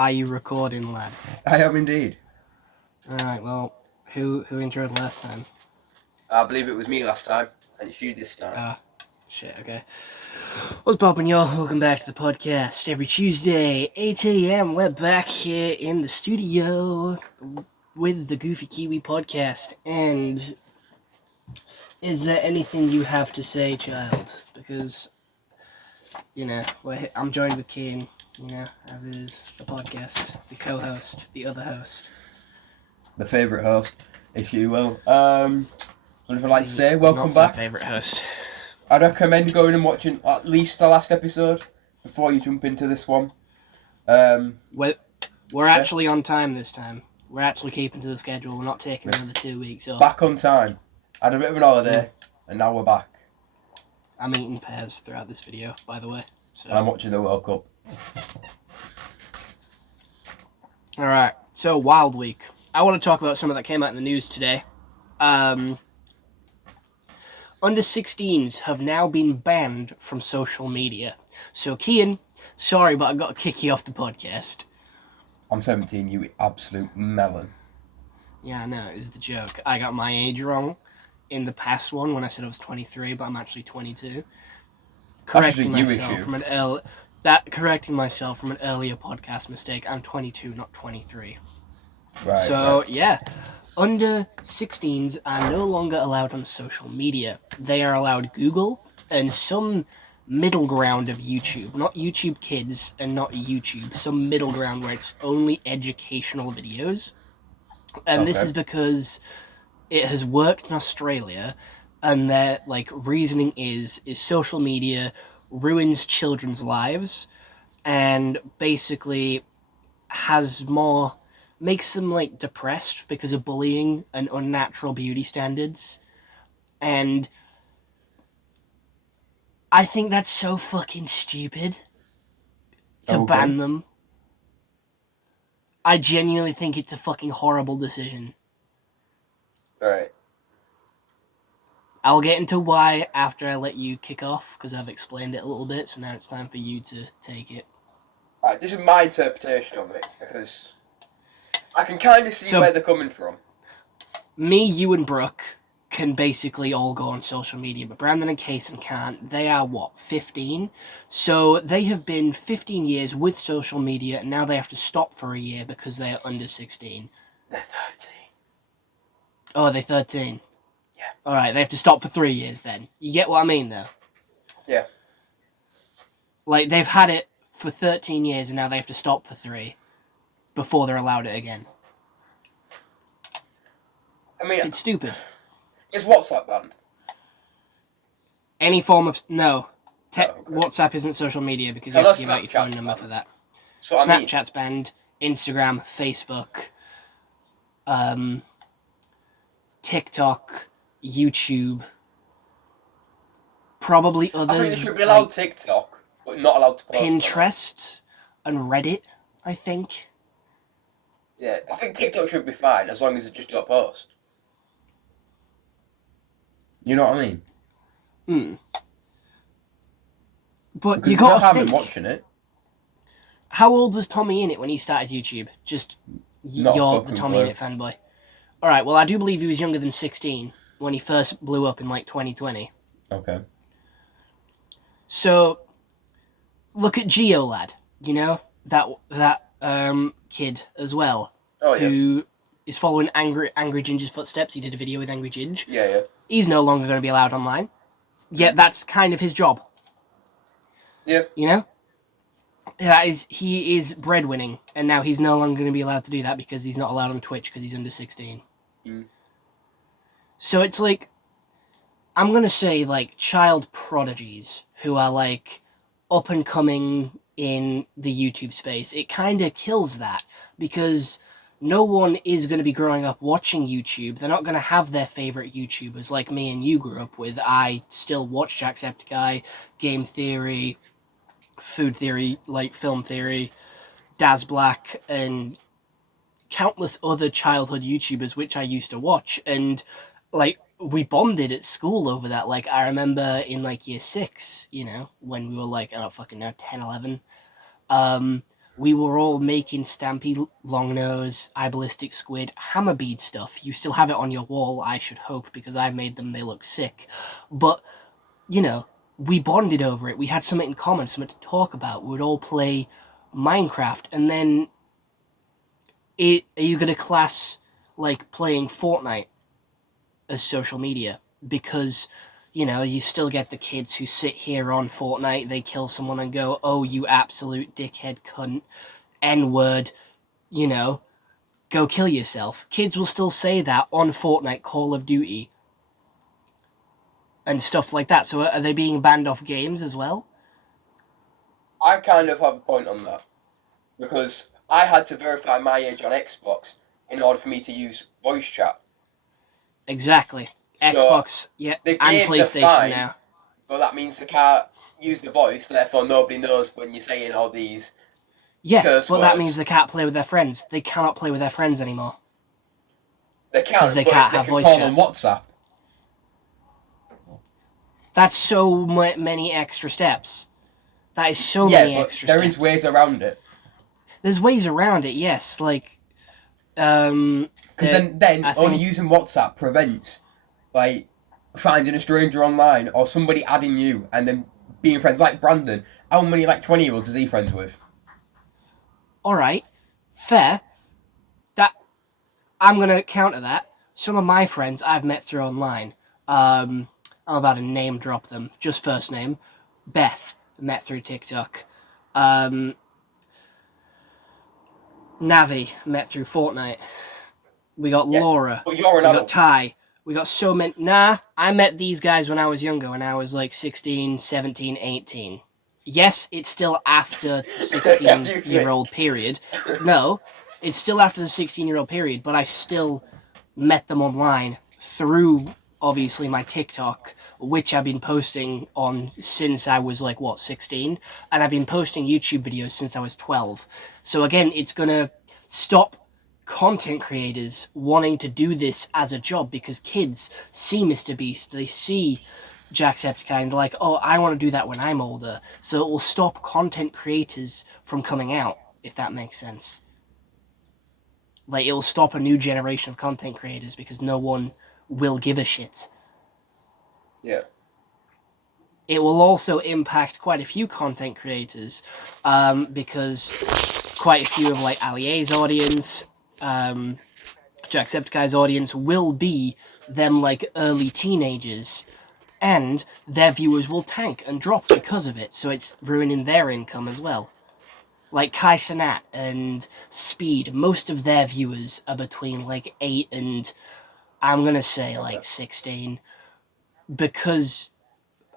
Are you recording, lad? I am indeed. Alright, well, who introed last time? I believe it was me last time, and it's you this time. Shit, okay. What's poppin', y'all? Welcome back to the podcast. Every Tuesday, 8 a.m., we're back here in the studio with the Goofy Kiwi podcast. And is there anything you have to say, child? Because, I'm joined with Kane, as is the podcast, the co-host, the other host. The favourite host, if you will. What if I like to say? Welcome Not back. my favourite host. I'd recommend going and watching at least the last episode before you jump into this one. We're actually on time this time. We're actually keeping to the schedule. We're not taking another 2 weeks off. Back on time. Had a bit of an holiday, and now we're back. I'm eating pears throughout this video, by the way. So. I'm watching the World Cup. Alright, so Wild Week. I want to talk about something that came out in the news today. Under 16s have now been banned from social media. So, Kian, sorry, but I've got to kick you off the podcast. I'm 17, you absolute melon. Yeah, I know, it was the joke. I got my age wrong in the past one when I said I was 23, but I'm actually 22. Correcting myself from an earlier podcast mistake. I'm 22, not 23. Right. So, yeah. Under 16s are no longer allowed on social media. They are allowed Google and some middle ground of YouTube. Not YouTube Kids and not YouTube. Some middle ground where it's only educational videos. And This is because it has worked in Australia, and their reasoning is social media ruins children's lives and basically makes them depressed because of bullying and unnatural beauty standards. And I think that's so fucking stupid to ban them. I genuinely think it's a fucking horrible decision. Alright. I'll get into why after I let you kick off, because I've explained it a little bit, so now it's time for you to take it. Alright, this is my interpretation of it, because I can kind of see where they're coming from. Me, you, and Brooke can basically all go on social media, but Brandon and Kaysen can't. They are, 15? So they have been 15 years with social media, and now they have to stop for a year because they are under 16. They're 13. Oh, are they 13? Yeah. Alright, they have to stop for 3 years then. You get what I mean, though? Yeah. They've had it for 13 years, and now they have to stop for 3 before they're allowed it again. I mean, it's stupid. Is WhatsApp banned? Any form of... No. WhatsApp isn't social media because you have to give out your phone number for that. So Snapchat's banned. Instagram, Facebook, TikTok, YouTube, probably others. I think they should be allowed TikTok, but not allowed to post Pinterest and Reddit, I think. Yeah, I think TikTok should be fine as long as it just don't post. You know what I mean? But because you got to think. Watching it. How old was Tommy Innit when he started YouTube? Just you're the Tommy Innit fanboy. All right. Well, I do believe he was younger than 16 when he first blew up in 2020. Okay. So look at Geo Lad. You know that kid as well. Oh yeah. Who is following Angry Ginger's footsteps. He did a video with Angry Ginger. Yeah. He's no longer going to be allowed online. Yet that's kind of his job. Yeah. You know? He is breadwinning, and now he's no longer going to be allowed to do that because he's not allowed on Twitch because he's under 16. So it's I'm going to say child prodigies who are up and coming in the YouTube space. It kind of kills that because no one is going to be growing up watching YouTube. They're not going to have their favourite YouTubers like me and you grew up with. I still watch Jacksepticeye, Game Theory, Food Theory, Film Theory, Daz Black, and countless other childhood YouTubers which I used to watch. And, we bonded at school over that. I remember in, year 6, when we were, I don't fucking know, 10, 11, we were all making Stampy Longnose, Iballistic Squid, Hammerbead stuff. You still have it on your wall, I should hope, because I made them, they look sick. But, you know, we bonded over it. We had something in common, something to talk about. We would all play Minecraft, and then are you going to class, like, playing Fortnite as social media? Because, you know, you still get the kids who sit here on Fortnite, they kill someone and go, oh, you absolute dickhead cunt, N-word, you know, go kill yourself. Kids will still say that on Fortnite, Call of Duty, and stuff like that. So are they being banned off games as well? I kind of have a point on that because I had to verify my age on Xbox in order for me to use voice chat. Exactly. So Xbox, yeah, the and games are PlayStation fine, now. but that means they can't use the voice, therefore nobody knows when you're saying all these Yeah, curse but that means words. they can't play with their friends. They cannot play with their friends anymore They because can, they but can't they have can voice call on chat. WhatsApp. That's so many extra steps. That is so Yeah, many but extra there is steps. ways around it. There's ways around it, yes. Like, Because then I only think, using WhatsApp prevents like finding a stranger online or somebody adding you and then being friends. Like Brandon, how many like 20-year-olds is he friends with? all right, fair. That I'm gonna counter that. Some of my friends I've met through online. I'm about to name drop them. Just first name. Beth, met through TikTok. Um, Navi, met through Fortnite. We got Yeah, Laura. but you're an We got adult. Ty. We got so many. Nah, I met these guys when I was younger, when I was like 16, 17, 18. Yes, it's still after the How do you 16-year-old think? period. No, it's still after the 16-year-old period, but I still met them online through, obviously, my TikTok, which I've been posting on since I was like, what, 16? And I've been posting YouTube videos since I was 12. So again, it's gonna stop content creators wanting to do this as a job because kids see Mr. Beast, they see Jacksepticeye, and they're like, oh, I want to do that when I'm older. So it will stop content creators from coming out, if that makes sense. Like, it will stop a new generation of content creators because no one will give a shit. Yeah. It will also impact quite a few content creators because quite a few of like Alie's audience, Jacksepticeye's audience will be them like early teenagers, and their viewers will tank and drop because of it, so it's ruining their income as well. Like Kai Cenat and Speed, most of their viewers are between like 8 and, I'm gonna say, like 16, because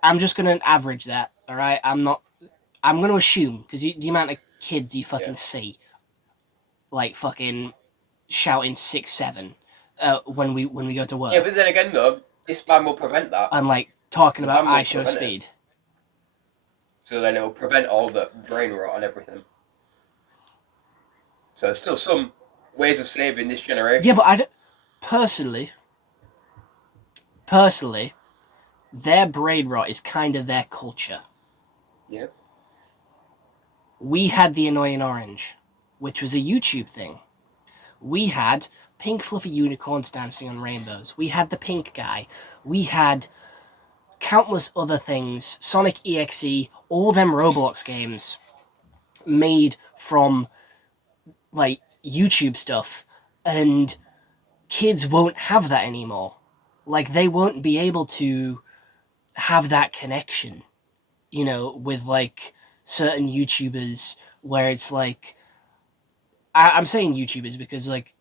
I'm just gonna average that, alright? I'm gonna assume, because the amount of kids you Yeah. fucking see, like fucking shouting 6, 7, when we go to Yeah, work, but then again though, this ban will prevent that. and like talking The about ban will I show prevent it. speed. So then it will prevent all the brain rot and everything. So there's still some ways of saving this Yeah, generation. but I don't, personally, their brain rot is kind of their culture. Yeah. We had the Annoying Orange, which was a YouTube thing. We had pink fluffy unicorns dancing on rainbows. We had the pink guy. We had countless other things. Sonic EXE, all them Roblox games made from like YouTube stuff, and kids won't have that anymore. Like, they won't be able to have that connection, you know, with like certain YouTubers where it's like, I'm saying YouTubers because like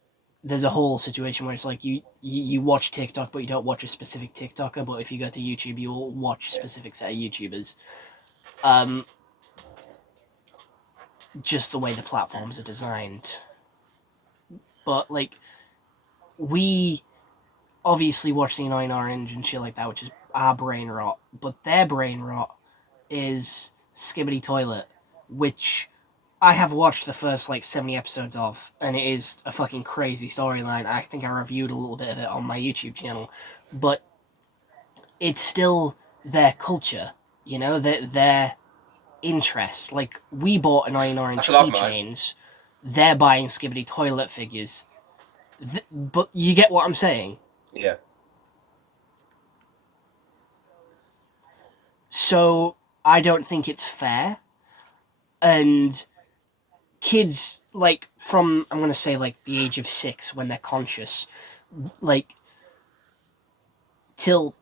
there's a whole situation where it's like you watch TikTok but you don't watch a specific TikToker, but if you go to YouTube you'll watch a Yeah. specific set of YouTubers. Just the way the platforms are designed. But like, we obviously watch the Annoying Orange and shit like that, which is our brain rot, but their brain rot is Skibbity Toilet, which I have watched the first like 70 episodes of, and it is a fucking crazy storyline. I think I reviewed a little bit of it on my YouTube channel, but it's still their culture, you know, their interest. Like, we bought annoying orange That's a lot of mine. keychains. They're buying Skibbity toilet figures. But you get what I'm saying? Yeah. So, I don't think it's fair. And kids, like, from, I'm going to say, like, the age of 6, when they're conscious, like, till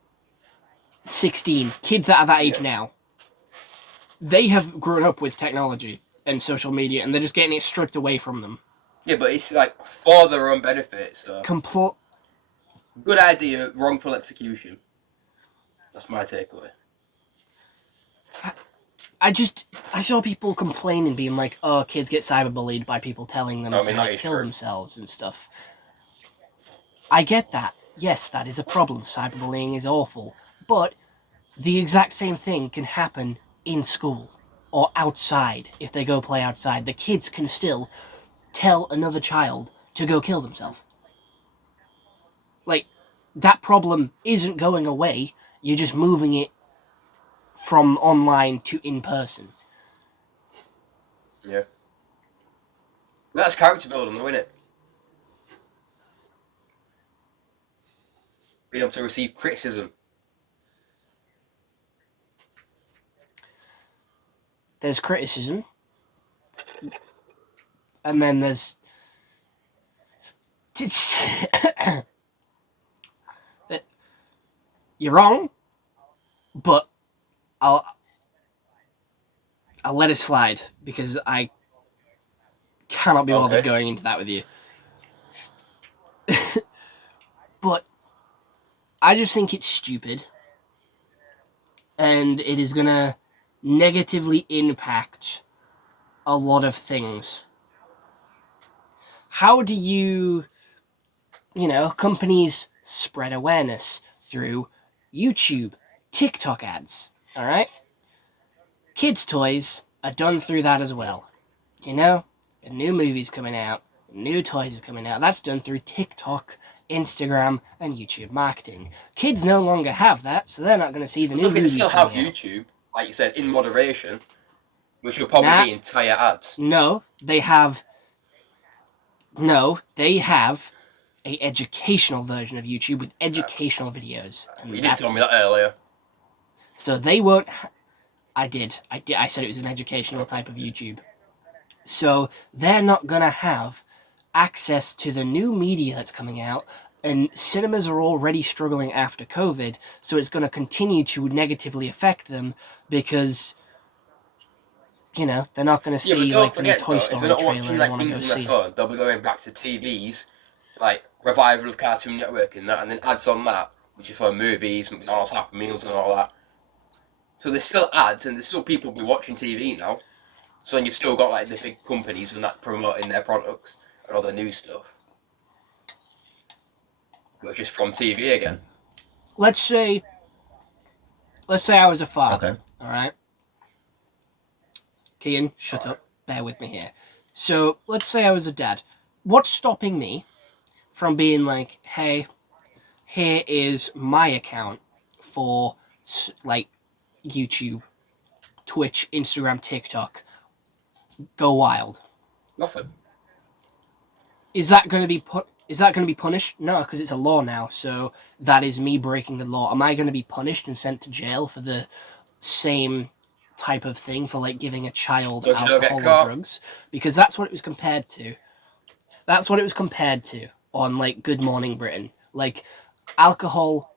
16, kids that are that age now, they have grown up with technology and social media, and they're just getting it stripped away from them. Yeah, but it's like for their own benefit, so. Compl- Good idea, wrongful execution. That's my takeaway. I saw people complaining, being like, "Oh, kids get cyberbullied by people telling them to like, kill themselves and stuff." I get that. Yes, that is a problem. Cyberbullying is awful, but the exact same thing can happen in school or outside. If they go play outside, the kids can still tell another child to go kill themselves. Like, that problem isn't going away. You're just moving it from online to in person. Yeah. That's character building, though, isn't it? Being able to receive criticism. There's criticism, and then there's you're wrong, but I'll I'll let it slide because I cannot be bothered going into that with you. But I just think it's stupid, and it is gonna negatively impact a lot of things. How do you companies spread awareness through YouTube, TikTok ads, all right? Kids' toys are done through that as well. A new movie's coming out, new toys are coming out. That's done through TikTok, Instagram, and YouTube marketing. Kids no longer have that, so they're not going to see the new movies. They still have YouTube, like you said, in moderation, which will probably be entire ads. No, they have a educational version of YouTube with educational videos. And you did tell me that earlier. So they won't. I did. I said it was an educational type of YouTube. So they're not gonna have access to the new media that's coming out, and cinemas are already struggling after COVID. So it's going to continue to negatively affect them because they're not going to see like the new Toy Story trailer. If they're not watching like things on their phone, they'll be going back to TVs, like revival of Cartoon Network and that, and then ads on that, which is for movies, McDonald's Happy Meals and all that. So there's still ads, and there's still people be watching TV now. So then you've still got like the big companies and that promoting their products and all the new stuff, which is from TV again. Let's say I was a father. Okay. All right. Kian, shut up. Bear with me here. So let's say I was a dad. What's stopping me from being like, hey, here is my account for like YouTube, Twitch, Instagram, TikTok. Go wild. Nothing. Is that going to be punished? No, because it's a law now. So that is me breaking the law. Am I going to be punished and sent to jail for the same type of thing, for like giving a child alcohol or drugs? Because that's what it was compared to. That's what it was compared to on like Good Morning Britain. Like, alcohol,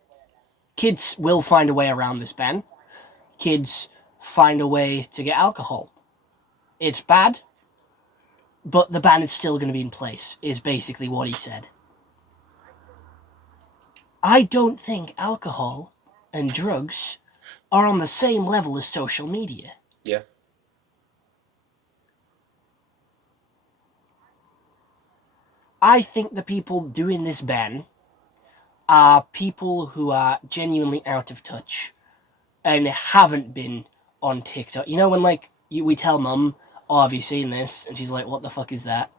kids will find a way around this ban. Kids find a way to get alcohol. It's bad, but the ban is still going to be in place, is basically what he said. I don't think alcohol and drugs are on the same level as social media. Yeah. I think the people doing this ban are people who are genuinely out of touch and haven't been on TikTok. You know when like we tell mum, "Oh, have you seen this?" and she's like, "What the fuck is that?"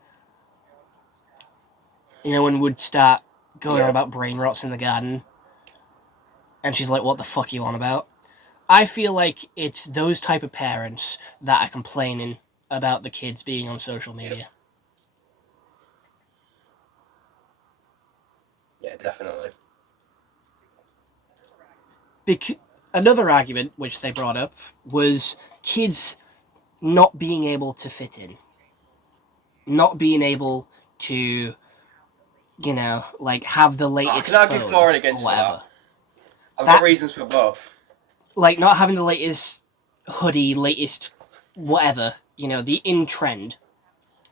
When we'd start going on about brain rots in the garden, and she's like, "What the fuck are you on about?" I feel like it's those type of parents that are complaining about the kids being on social Yep. media. Yeah, definitely. Another argument which they brought up was kids not being able to fit in, not being able to, like have the I can latest argue for phone and or against for that. whatever. I've got That, reasons for both. like, not having the latest hoodie, latest whatever, the in trend.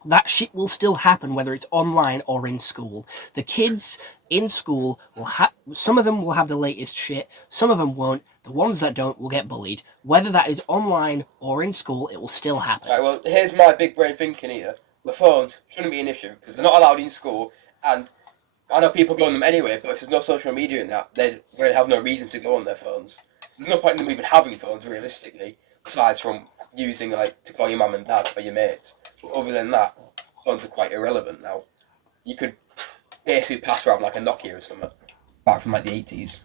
That shit will still happen whether it's online or in school. The kids in school will have, some of them will have the latest shit, some of them won't. The ones that don't will get bullied. Whether that is online or in school, it will still happen. Right, well, here's my big brain thinking here. The phones shouldn't be an issue because they're not allowed in school, and I know people go on them anyway, but if there's no social media in that, they really have no reason to go on their phones. There's no point in them even having phones, realistically, aside from using, like, to call your mum and dad or your mates. But other than that, phones are quite irrelevant now. You could basically pass around like a Nokia or something, back from, like, the 80s.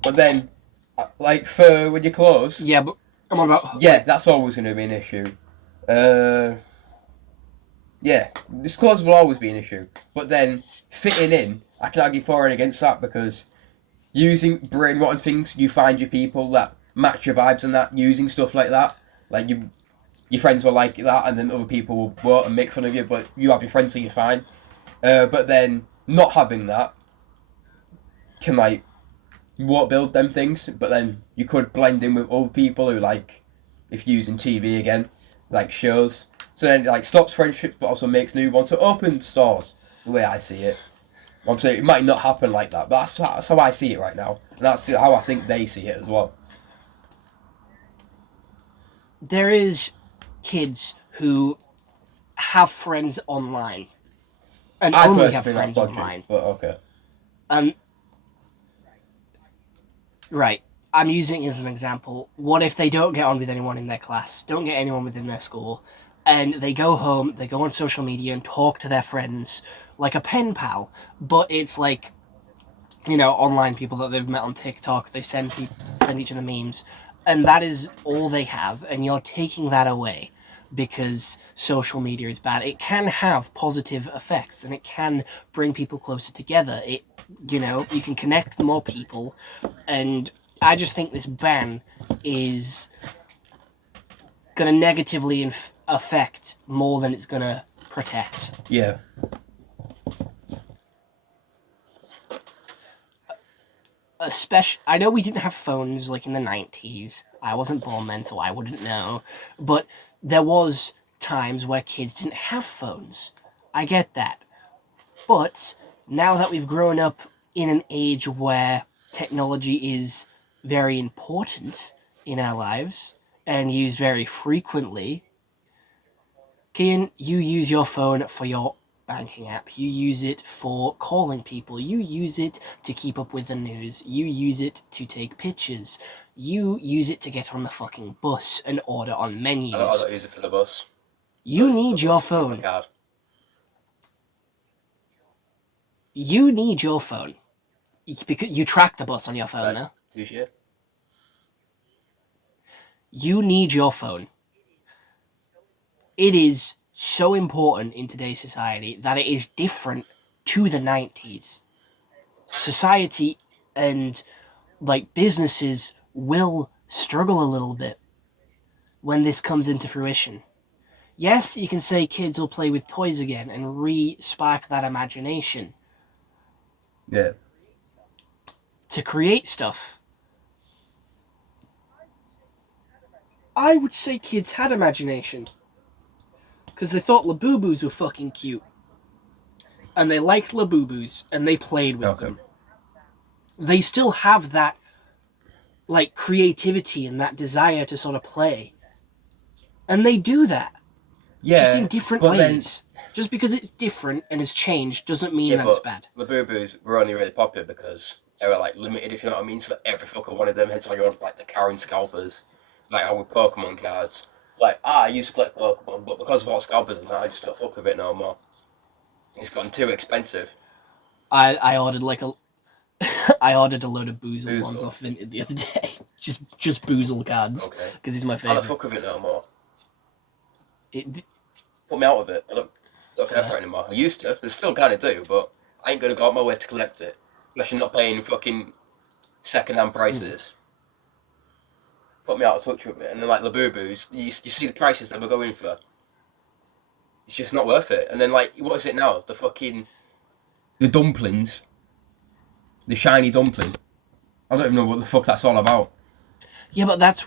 But then, like, for when you're close... Yeah, but I'm on about... Yeah, that's always going to be an issue. Yeah, this clothes will always be an issue. But then, fitting in, I can argue for and against that because using brain rotting things, you find your people that match your vibes and that, using stuff like that. Like, your friends will like that, and then other people will vote and make fun of you, but you have your friends, so you're fine. But then, not having that can, like, you won't build them things, but then you could blend in with other people who, like, if you're using TV again, like shows. So then it, like, stops friendships, but also makes new ones. So opens doors, the way I see it. Obviously, it might not happen like that, but that's how I see it right now. And that's how I think they see it as well. There is kids who have friends online. And I only personally have think that's friends dodgy, online. but okay. Right. I'm using it as an example. What if they don't get on with anyone in their class, don't get anyone within their school, and they go home, they go on social media and talk to their friends like a pen pal, but it's like, online people that they've met on TikTok, they send each other memes, and that is all they have, and you're taking that away because social media is bad. It can have positive effects and it can bring people closer together. You can connect more people, and I just think this ban is going to negatively affect more than it's going to protect. Yeah. I know we didn't have phones like in the 90s. I wasn't born then, so I wouldn't know. But there was times where kids didn't have phones. I get that. But now that we've grown up in an age where technology is very important in our lives and used very frequently, Kian, you use your phone for your banking app. You use it for calling people. You use it to keep up with the news. You use it to take pictures. You use it to get on the fucking bus and order on menus. I don't use it for the bus. You need your phone. You need your phone. Because you track the bus on your phone now. You need your phone. It is so important in today's society that it is different to the 90s. Society and like businesses will struggle a little bit when this comes into fruition. Yes, you can say kids will play with toys again and re-spark that imagination. Yeah. To create stuff. I would say kids had imagination. Because they thought Labubu's were fucking cute. And they liked Labubu's, and they played with them. They still have that, like, creativity and that desire to sort of play. And they do that. Yeah. Just in different ways. Just because it's different and has changed doesn't mean that it's bad. Labubu's were only really popular because they were, like, limited, if you know what I mean. So every fucker wanted them. Hence why you had, like, the Karen scalpers. Like, how with Pokemon cards. Like, I used to collect Pokemon, but because of all scalpers and that, I just don't fuck with it no more. It's gotten too expensive. I ordered like I ordered a load of Boozle Boozle. ones off Vinted the other day. just Boozle cards. Okay. Because he's my I don't favourite. fuck with it no more. It, Put me out of it. I don't care for it anymore. I used to. I still kind of do, but I ain't going to go out my way to collect it. Unless you're not paying fucking second-hand prices. Put me out of touch with it. And then, like, the boo-boos, you see the prices that we're going for. It's just not worth it. And then, like, what is it now? The dumplings. The shiny dumpling. I don't even know what the fuck that's all about. yeah, but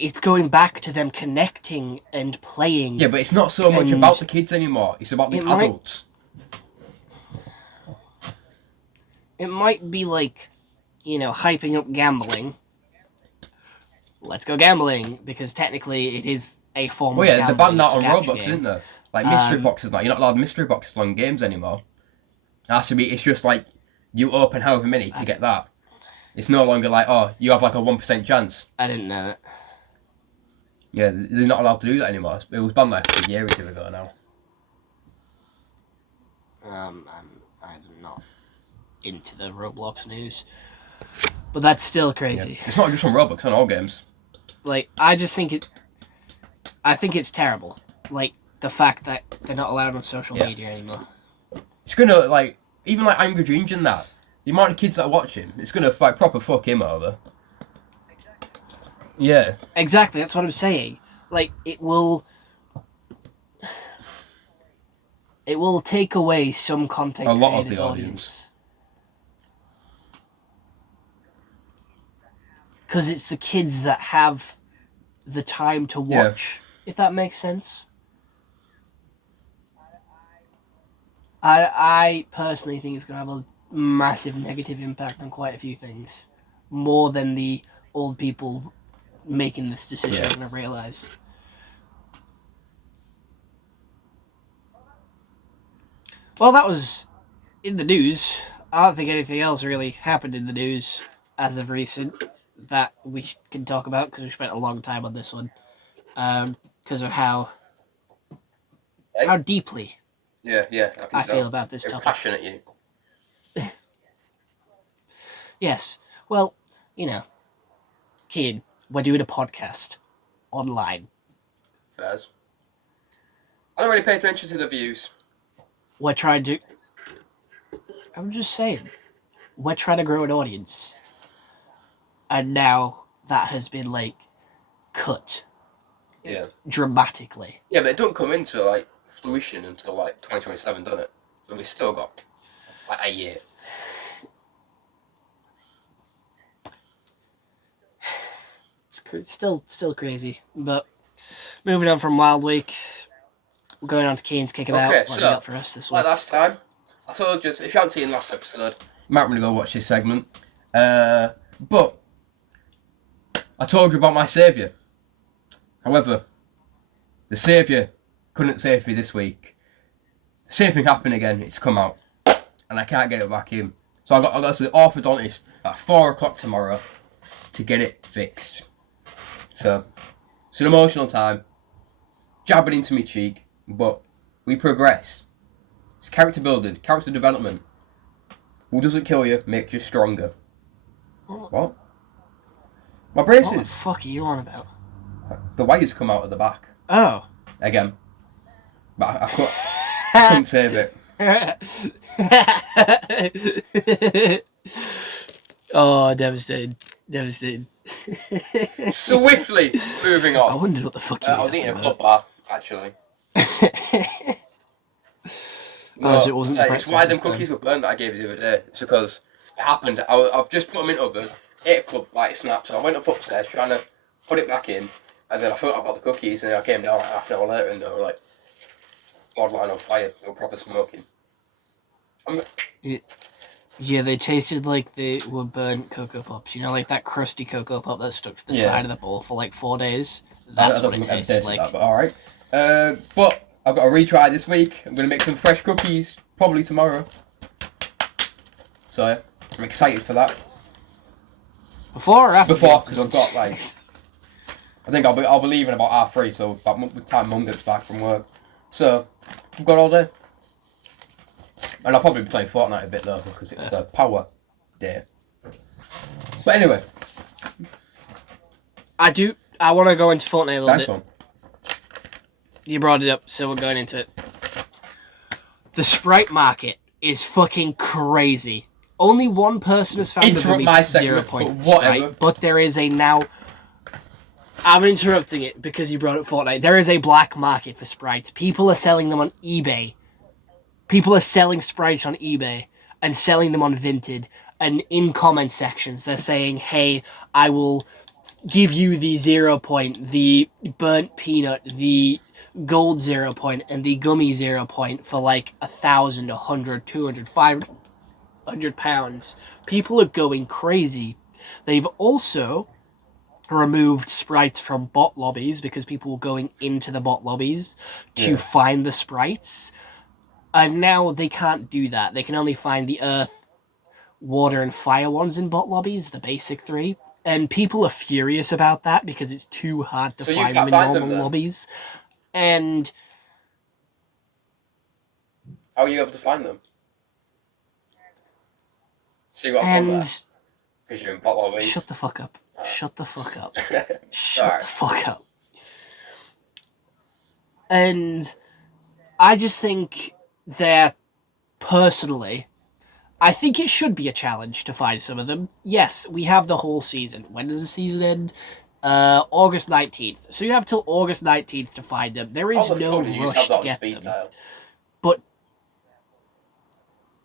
it's going back to them connecting and playing. Yeah, but it's not so much And about the kids anymore. It's about the it might- adults. It might be like, hyping up gambling. Let's go gambling, because technically it is a form Well, of yeah, gambling. they're banned that It's a on gacha Roblox, game. isn't there? Like mystery boxes now. You're not allowed mystery boxes on games anymore. It has to be. It's just like you open however many to get that. It's no longer like, oh, you have like a 1% chance. I didn't know that. Yeah, they're not allowed to do that anymore. It was banned like a year or two ago now. I'm not into the Roblox news, but that's still crazy. Yeah. It's not just on Roblox, it's on all games. Like, I think it's terrible. Like, the fact that they're not allowed on social media anymore. It's gonna, like, even like Angry Dreams and that, the amount of kids that are watching, it's gonna, like, proper fuck him over. Yeah. Exactly, that's what I'm saying. Like, it will take away some content A lot of creators' the audience. Because it's the kids that have the time to watch, if that makes sense. I personally think it's going to have a massive negative impact on quite a few things. More than the old people making this decision are going to realise. Well, that was in the news. I don't think anything else really happened in the news as of recent that we can talk about, because we spent a long time on this one. Because of how deeply I feel about this topic. Passionate you. Yes. Well, kid, we're doing a podcast online. Fairs. I don't really pay attention to the views. We're trying to... I'm just saying. We're trying to grow an audience. And now that has been, like, cut. Yeah. Dramatically. Yeah, but it don't come into, like, fruition until, like, 2027, doesn't it? So we've still got, like, a year. It's still crazy. But moving on from Wild Week, we're going on to Kane's Kick It Out. What do you got for us this week? Like last time, I told you, if you haven't seen last episode, you might want to go watch this segment. But I told you about my saviour. However, the saviour couldn't save me this week. The same thing happened again. It's come out, and I can't get it back in. So I got to the orthodontist at 4 o'clock tomorrow to get it fixed. So it's an emotional time, jabbing into my cheek, but we progress. It's character building, character development. What doesn't kill you makes you stronger. What? My braces. What the fuck are you on about? The wires come out at the back. Oh. Again. But I couldn't save it. Oh, devastated. Swiftly moving on. I wondered what the fuck you were I was eating a about. club bar, actually. No, it wasn't the it's why them pretzels this cookies were burnt that I gave you the other day. It's because it happened. I've just put them in the oven, ate a club, like snapped, so I went up upstairs trying to put it back in, and then I forgot about the cookies, and then I came down like half an hour later, and they were like, borderline on fire. They were proper smoking. Yeah, they tasted like they were burnt Cocoa Pops. Like that crusty Cocoa Pop that stuck to the side of the bowl for like 4 days. That's what it tasted like. That, but alright. But I've got a retry this week. I'm going to make some fresh cookies, probably tomorrow. So yeah, I'm excited for that. Before or after? Before, because I've got like... I think I'll be leaving about 3:30, so about the time Mum gets back from work. So, I've got all day. And I'll probably be playing Fortnite a bit though because it's the power day. But anyway, I want to go into Fortnite a little nice bit. one. You brought it up, so we're going into it. The Sprite market is fucking crazy. Only one person has found Interrupt a my 0 segment, point but whatever. Sprite, but there is a now... I'm interrupting it because you brought up Fortnite. There is a black market for Sprites. People are selling them on eBay. People are selling Sprites on eBay and selling them on Vinted. And in comment sections, they're saying, hey, I will give you the 0 point, the burnt peanut, the gold 0 point, and the gummy 0 point for like 1,000, 100, 200, 500 pounds. People are going crazy. They've also removed sprites from bot lobbies because people were going into the bot lobbies to find the sprites. And now they can't do that. They can only find the earth, water, and fire ones in bot lobbies, the basic three. And people are furious about that because it's too hard to find them in normal lobbies. And how are you able to find them? So you got a phone there? Because you're in bot lobbies. Shut the fuck up. Shut the fuck up. Shut the fuck up. And I just think that, personally, I think it should be a challenge to find some of them. Yes, we have the whole season. When does the season end? August 19th. So you have till August 19th to find them. There is no rush to get them. Dial? But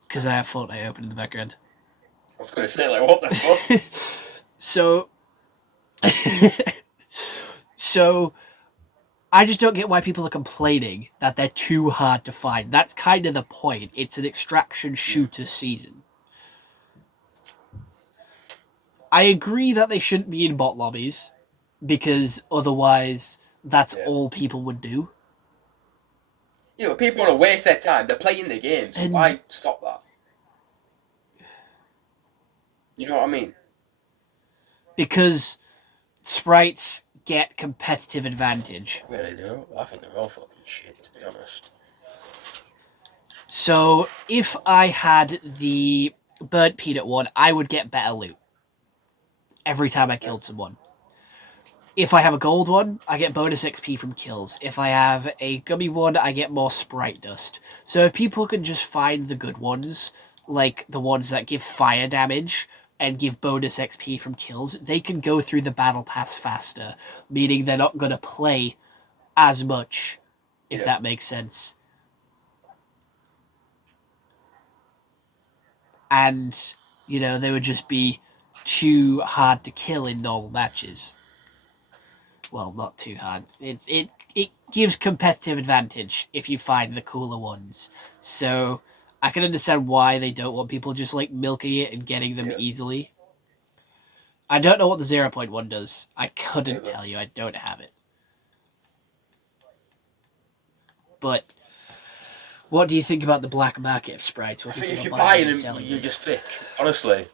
because I have Fortnite open in the background. I was going to say, like, what the fuck? So I just don't get why people are complaining that they're too hard to find. That's kind of the point. It's an extraction shooter season. I agree that they shouldn't be in bot lobbies, because otherwise that's all people would do. Yeah, but people want to waste their time. They're playing the games. So why stop that? You know what I mean? Because sprites get competitive advantage. I really do. I think they're all fucking shit, to be honest. So if I had the burnt peanut one, I would get better loot every time I killed someone. If I have a gold one, I get bonus XP from kills. If I have a gummy one, I get more sprite dust. So if people can just find the good ones, like the ones that give fire damage and give bonus XP from kills, they can go through the battle pass faster, meaning they're not going to play as much, if that makes sense. And, you know, they would just be too hard to kill in normal matches. Well, not too hard. It gives competitive advantage if you find the cooler ones. So I can understand why they don't want people just like milking it and getting them easily. I don't know what the 0 point one does. I couldn't tell you. I don't have it. But what do you think about the black market of sprites? I think if you're buying them, you're just thick, honestly.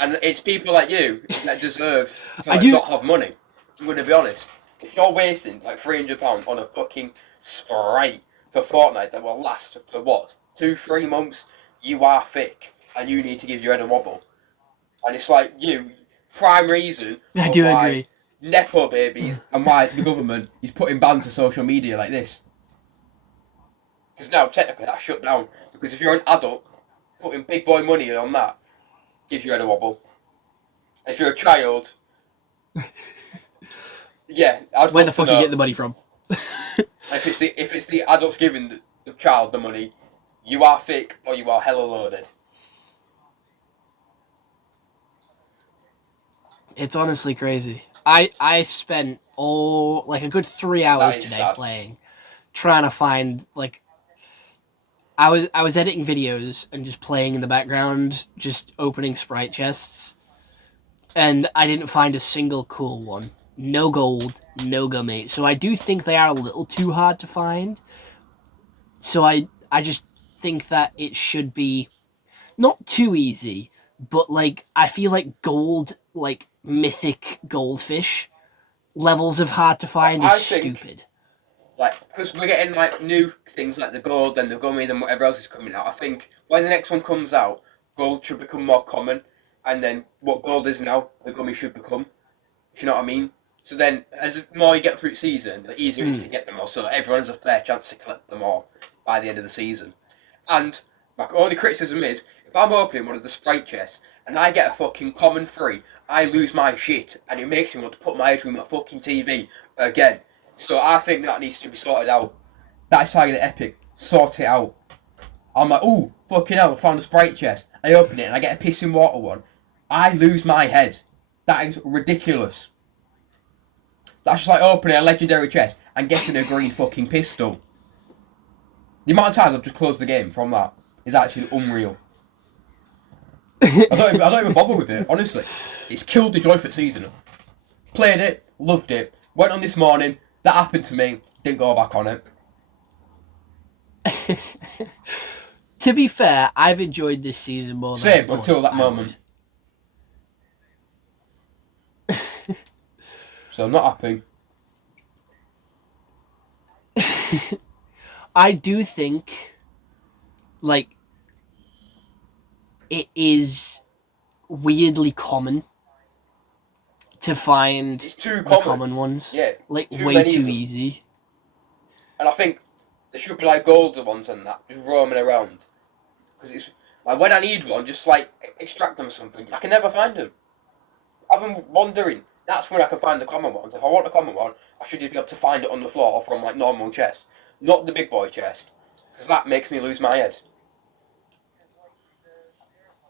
And it's people like you that deserve to not have money. I'm going to be honest. If you're wasting like £300 on a fucking Sprite for Fortnite that will last for what, 2-3 months, you are thick and you need to give your head a wobble. And it's like you, prime reason I do agree. Nepo babies and why the government is putting bans to social media like this. Because now technically that's shut down. Because if you're an adult putting big boy money on that, gives your head a wobble. If you're a child, yeah, I'd where the fuck are you getting the money from? if it's the adults giving the child the money, you are thick or you are hella loaded. It's honestly crazy. I spent a good 3 hours today playing, trying to find like. I was editing videos and just playing in the background, just opening sprite chests, and I didn't find a single cool one. No gold, no gummy. So I do think they are a little too hard to find. So I just think that it should be not too easy, but like I feel like gold, like mythic goldfish levels of hard to find is stupid. like, because we're getting like new things like the gold and the gummy and whatever else is coming out. I think when the next one comes out, gold should become more common, and then what gold is now, the gummy should become. If you know what I mean. So then, as the more you get through the season, the easier it is to get them all. So everyone has a fair chance to collect them all by the end of the season. And my only criticism is, if I'm opening one of the Sprite chests and I get a fucking common free, I lose my shit, and it makes me want to put my head through my fucking TV again. So I think that needs to be sorted out. That's how you get Epic. Sort it out. I'm like, ooh, fucking hell, I found a Sprite chest. I open it and I get a pissing water one. I lose my head. That is ridiculous. That's just like opening a legendary chest and getting a green fucking pistol. The amount of times I've just closed the game from that is actually unreal. I don't even bother with it, honestly. It's killed the joy for the season. Played it, loved it, went on this morning, that happened to me, didn't go back on it. To be fair, I've enjoyed this season more than Same, until that moment. So I'm not happy. I do think, like, it is weirdly common to find It's too the common. common ones. Yeah, like too way many too of them. easy. And I think there should be like golden ones and that, just roaming around. Because it's like when I need one, just like extract them or something, I can never find them. I've been wondering. That's when I can find the common ones. If I want a common one, I should just be able to find it on the floor or from like normal chest, not the big boy chest, because that makes me lose my head.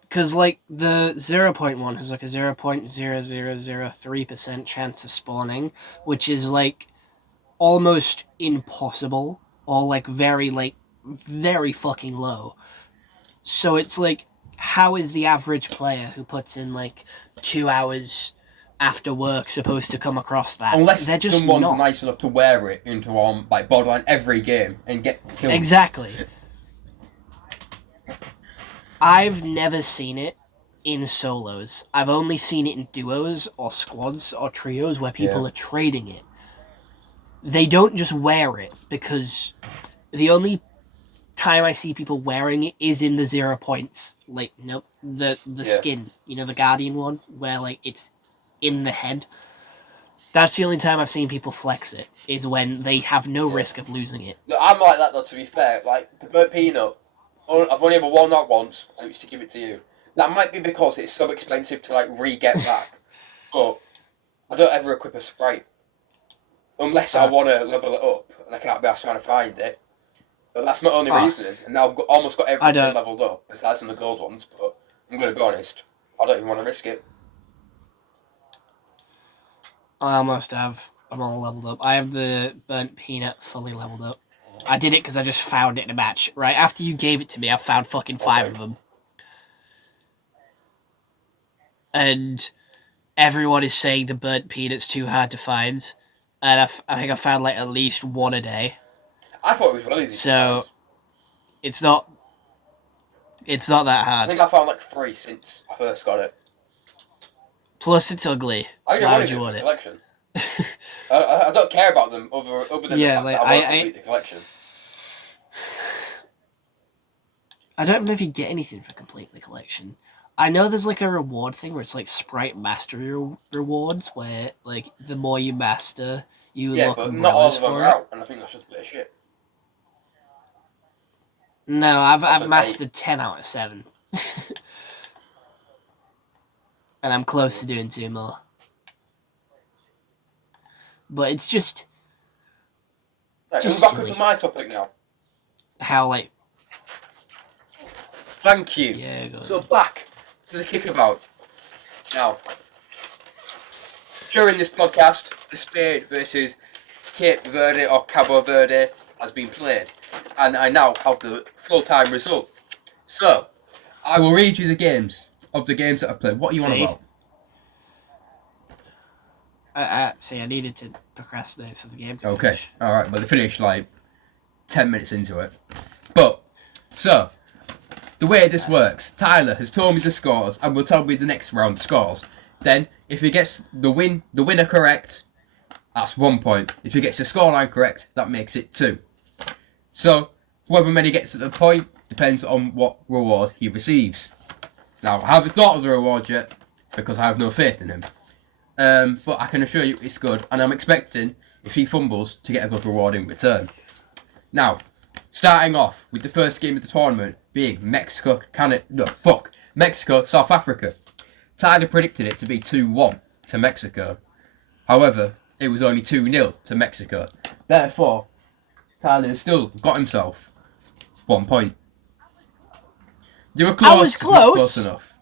Because, like, the 0.1 has, like, a 0.0003% chance of spawning, which is, like, almost impossible, or, like, very fucking low. So it's, like, how is the average player who puts in, like, 2 hours after work supposed to come across that? Unless they're just someone's not. nice enough to wear it into like borderline every game and get killed. Exactly. I've never seen it in solos. I've only seen it in duos or squads or trios where people are trading it. They don't just wear it, because the only time I see people wearing it is in the 0 points. Like, nope, the skin, you know, the Guardian one, where, like, it's in the head. That's the only time I've seen people flex it, is when they have no risk of losing it. Look, I'm like that though, to be fair. Like, the burnt peanut, I've only ever worn that once, and it was to give it to you. That might be because it's so expensive to, like, re-get back. But I don't ever equip a Sprite. Unless I want to level it up, and I can't be asked trying to find it. But that's my only reasoning. And now I've almost got everything leveled up, besides some of the gold ones. But I'm going to be honest, I don't even want to risk it. I almost have. I'm all leveled up. I have the burnt peanut fully leveled up. I did it because I just found it in a match. Right after you gave it to me, I found fucking 5 of them. And everyone is saying the burnt peanut's too hard to find. And I think I found, like, at least 1 a day. I thought it was really easy to find. It's not that hard. I think I found like 3 since I first got it. Plus, it's ugly. I don't want it for the collection. I don't care about them other than the fact that I want to complete the collection. I don't know if you get anything for complete the collection. I know there's, like, a reward thing where it's, like, Sprite Mastery rewards, where, like, the more you master, you look but not all of them for are out, and I think that's just a bit of shit. No, I've mastered 10 out of 7. And I'm close to doing 2 more. But it's just... Right, we're back onto my topic now. How, like... Thank you. Yeah, go So back to the kickabout. Now, during this podcast, the Spade versus Cape Verde or Cabo Verde has been played. And I now have the full-time result. So, I will read you the games that I've played. What are you on about? See, I needed to procrastinate so the game could Okay, finish. alright, but they finished like 10 minutes into it. But, so, the way this works, Tyler has told me the scores and will tell me the next round scores. Then, if he gets the winner correct, That's 1 point. If he gets the scoreline correct, that makes it 2. So, whoever many gets at the point depends on what reward he receives. Now, I haven't thought of the reward yet, because I have no faith in him. But I can assure you it's good, and I'm expecting, if he fumbles, to get a good reward in return. Now, starting off with the first game of the tournament being Mexico, South Africa. Tyler predicted it to be 2-1 to Mexico. However, it was only 2-0 to Mexico. Therefore, Tyler has still got himself 1 point. You were close. I was close. Not close enough.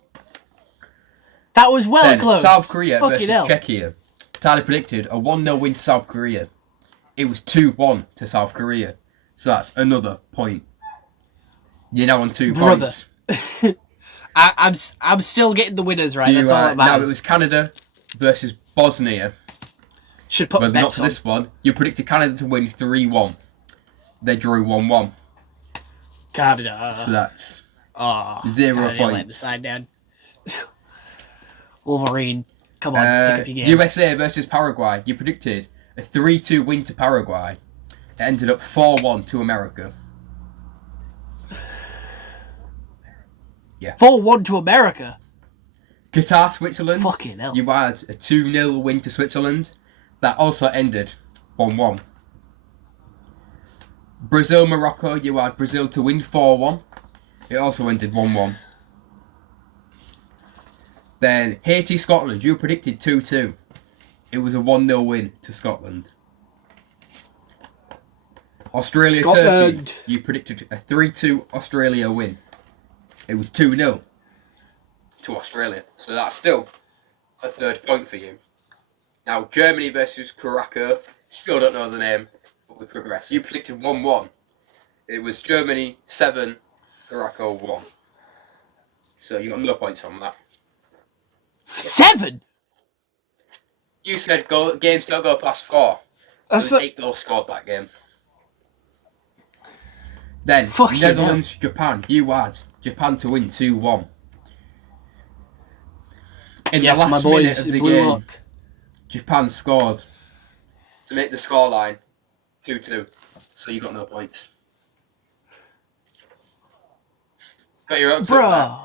That was well Then, close. South Korea Fucking versus hell. Czechia. Tyler predicted a 1-0 win to South Korea. It was 2-1 to South Korea. So that's another point. You're now on 2 Brother. points. I'm still getting the winners right. That's all that matters. Now it was Canada versus Bosnia. Should put Well, not bets for on. this one. You predicted Canada to win 3-1. They drew 1-1. Canada. So that's 0 0 Let the points. side down. Wolverine, come on, pick up your game. USA versus Paraguay. You predicted a 3-2 win to Paraguay. It ended up 4-1 to America. 4-1 to America. Qatar, Switzerland. Fucking hell. You had a 2-0 win to Switzerland. That also ended 1-1. Brazil, Morocco. You had Brazil to win 4-1. It also ended 1-1. Then Haiti, Scotland. You predicted 2-2. It was a 1-0 win to Scotland. Australia, Scotland. Turkey. You predicted a 3-2 Australia win. It was 2-0 to Australia. So that's still a 3rd point for you. Now, Germany versus Curacao. Still don't know the name, but we progress. You predicted 1-1. It was Germany 7, Curacao 1. So you got no points on that. 7? You said games don't go past 4. That's There was 8 goals scored that game. Then, Fucking Netherlands, Japan. You had Japan to win 2-1. In Yes, the last my boys, minute of the Blue game, Lock. Japan scored to make the scoreline 2-2. So you got no points. Got your upset there. Bro,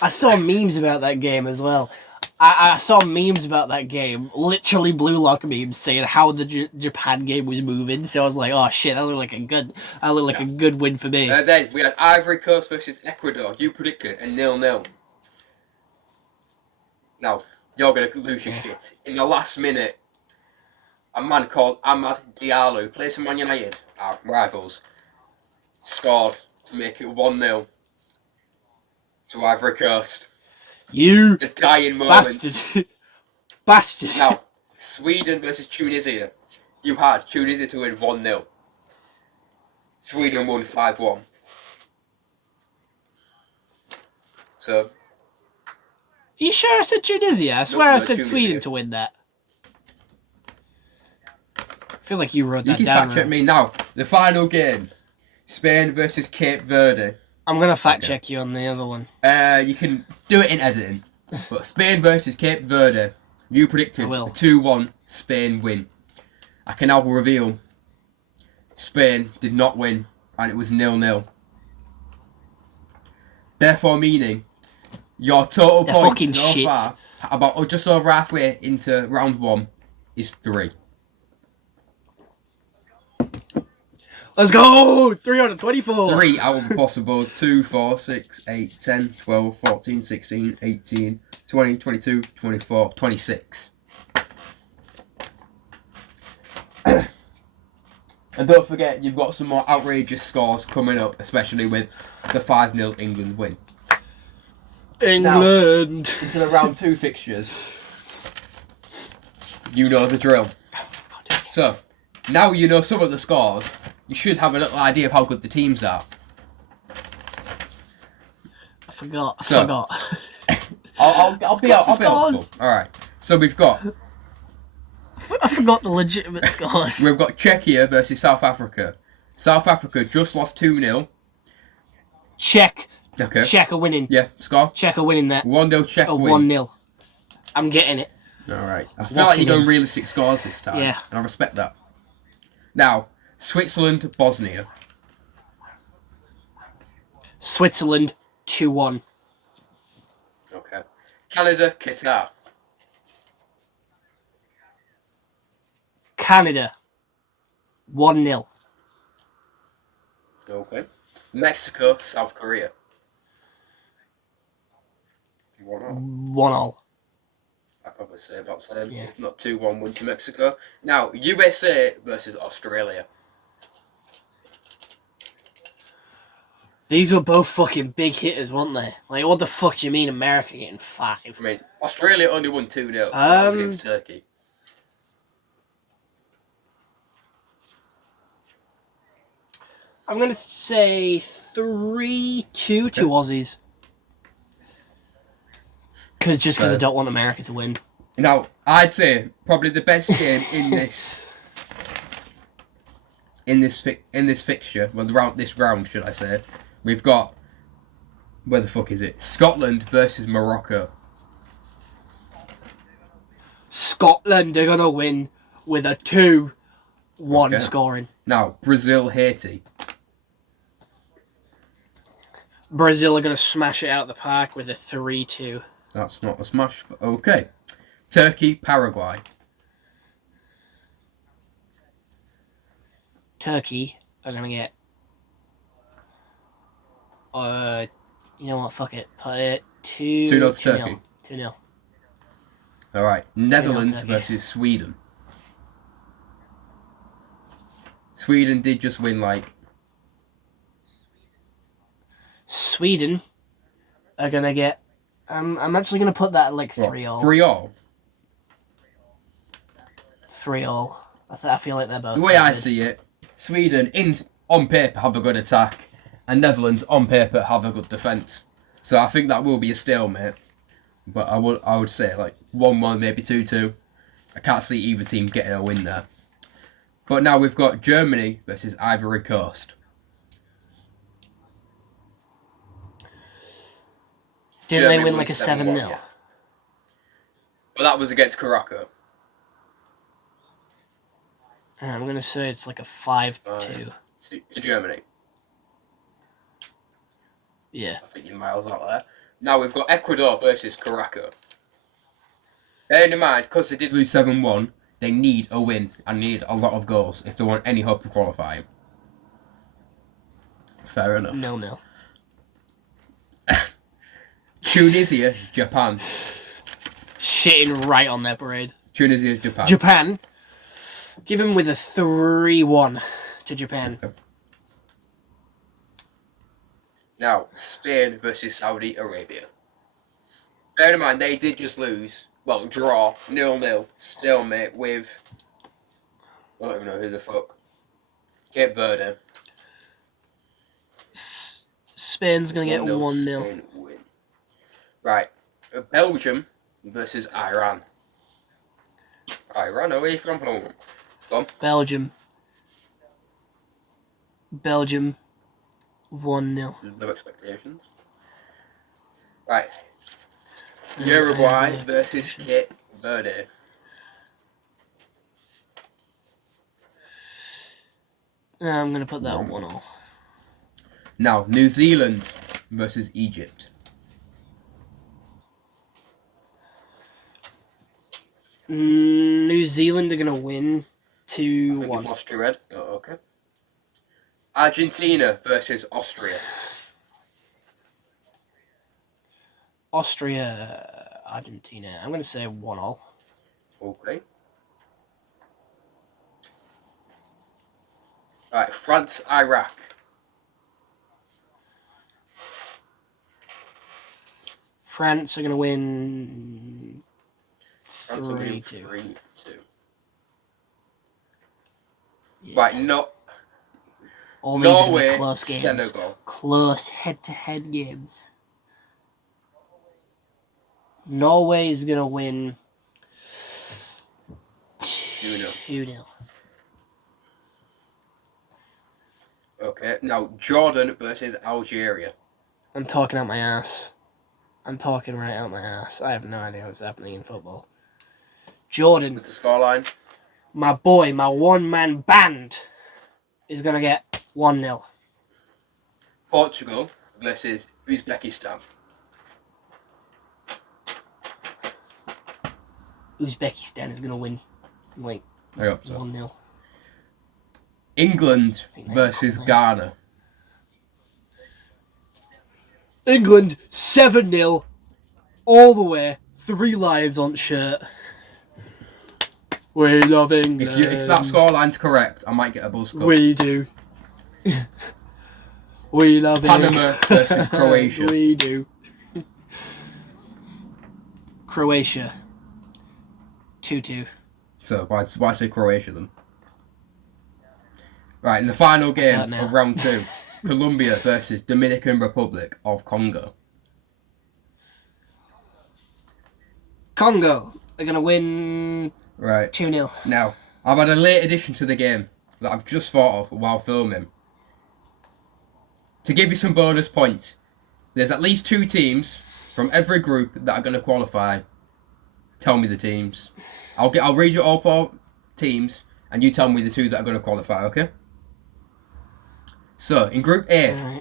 I saw memes about that game as well. I saw memes about that game, literally Blue Lock memes saying how the Japan game was moving. So I was like, "Oh shit, that looked like a good win for me." Then we had Ivory Coast versus Ecuador. You predicted a 0-0. Now you're gonna lose your shit in the last minute. A man called Amad Diallo, who plays for Man United, our rivals, scored to make it 1-0 to Ivory Coast. You The dying moment. bastard. Now, Sweden versus Tunisia. You had Tunisia to win 1-0. Sweden won 5-1. So, You sure I said Tunisia? I swear No, I said Tunisia. Sweden to win that. I feel like you wrote you that can down. fact check wrong. me now. The final game. Spain versus Cape Verde. I'm gonna fact check you on the other one. You can do it in editing. But Spain versus Cape Verde. You predicted I will. a 2-1 Spain win. I can now reveal Spain did not win and it was 0-0. Therefore meaning your total They're points fucking so shit. far, about just over halfway into round 1, is 3. Let's go! 324! 3 out of the possible 2, 4, 6, 8, 10, 12, 14, 16, 18, 20, 22, 24, 26. And don't forget, you've got some more outrageous scores coming up, especially with the 5-0 England win. England! Into the round 2 fixtures. You know the drill. So, now you know some of the scores, you should have a little idea of how good the teams are. I forgot. I'll be helpful. scores. Alright, so we've got I forgot the legitimate scores. We've got Czechia versus South Africa. South Africa just lost 2-0. Czech. Okay. Czech are winning. Yeah, score. Czech are winning that. 1-0 Czech Oh, win. 1-0. I'm getting it. All right. I feel like you're going realistic scores this time. Yeah. And I respect that. Now, Switzerland, Bosnia. Switzerland 2-1. Okay. Canada, Qatar. Canada 1-0. Okay. Mexico, South Korea. 1-0. 1-0. I'd probably say about the same. Yeah. If not 2-1 win to Mexico. Now, USA versus Australia. These were both fucking big hitters, weren't they? Like, what the fuck do you mean America getting 5? I mean, Australia only won 2-0. That was against Turkey. I'm going to say 3-2 to Aussies. Because I don't want America to win. Now, I'd say probably the best game in this fixture, well, this round, should I say? We've got, where the fuck is it? Scotland versus Morocco. Scotland are going to win with a 2-1 scoring. Now, Brazil, Haiti. Brazil are going to smash it out the park with a 3-2. That's not a smash, but okay. Turkey, Paraguay. Turkey are going to get... you know what, fuck it. Put it 2-0 to Turkey. 2-0. Alright, Netherlands versus Sweden. Sweden did just win, like... Sweden are going to get... I'm actually going to put that at like 3-0. 3-0? 3-0. I feel like they're both... The way I see it, Sweden, on paper, have a good attack, and Netherlands, on paper, have a good defence. So I think that will be a stalemate. But I would say, like, 1-1, maybe 2-2. I can't see either team getting a win there. But now we've got Germany versus Ivory Coast. Didn't they win like a 7-0? Yeah. But that was against Morocco. I'm going to say it's like a 5-2. To Germany. Yeah. I think you're miles out there. Now we've got Ecuador versus Morocco. Bearing in mind, because they did lose 7-1, they need a win and need a lot of goals if they want any hope of qualifying. Fair enough. No. Tunisia, Japan. Shitting right on their parade. Tunisia, Japan. Japan. Give him with a 3-1 to Japan. Okay. Now, Spain versus Saudi Arabia. Bear in mind, they did just lose. Well, draw, 0-0, stalemate with... I don't even know who the fuck. Cape Verde. Spain's going to get 1-0. Win. Right. Belgium versus Iran. Iran away from home. Come. Belgium 1-0. No expectations. Right. Uruguay versus Cape Verde. I'm going to put that 1-0. Now, New Zealand versus Egypt. New Zealand are going to win 2-1. You've lost your head. Oh, okay. Argentina versus Austria. Austria, Argentina. I'm going to say 1-0. Okay. Alright, France, Iraq. France are going to win France will win 3-2. 3-2. Yeah. Right, not All these are Norway, close games. Senegal. Close head-to-head games. Norway is going to win 2-0. Okay, now Jordan versus Algeria. I'm talking out my ass. I'm talking right out my ass. I have no idea what's happening in football. Jordan, with the scoreline. my boy, my one-man band, is going to get 1-0. Portugal versus Uzbekistan. Uzbekistan is going to win, like, I hope so. 1-0. England versus Ghana. England, 7-0, all the way, 3 lions on the shirt. We love England. If that scoreline's correct, I might get a buzz cut. We do. We love Panama versus Croatia. We do. Croatia. 2-2. So, why say Croatia then? Right, in the final game of round 2, Colombia versus Dominican Republic of Congo. Congo are going to win Right. 2-0. Now, I've had a late addition to the game that I've just thought of while filming. To give you some bonus points, there's at least 2 teams from every group that are going to qualify. Tell me the teams. I'll read you all 4 teams, and you tell me the 2 that are going to qualify, okay? So, in Group A,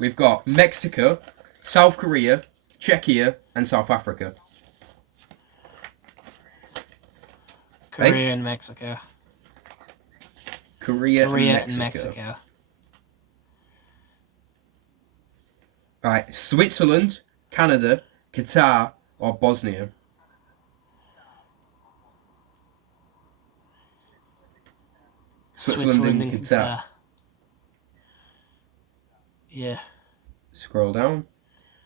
we've got Mexico, South Korea, Czechia, and South Africa. Korea and Mexico. Korea and Mexico. Right, Switzerland, Canada, Qatar, or Bosnia. Switzerland and Qatar. Yeah. Scroll down.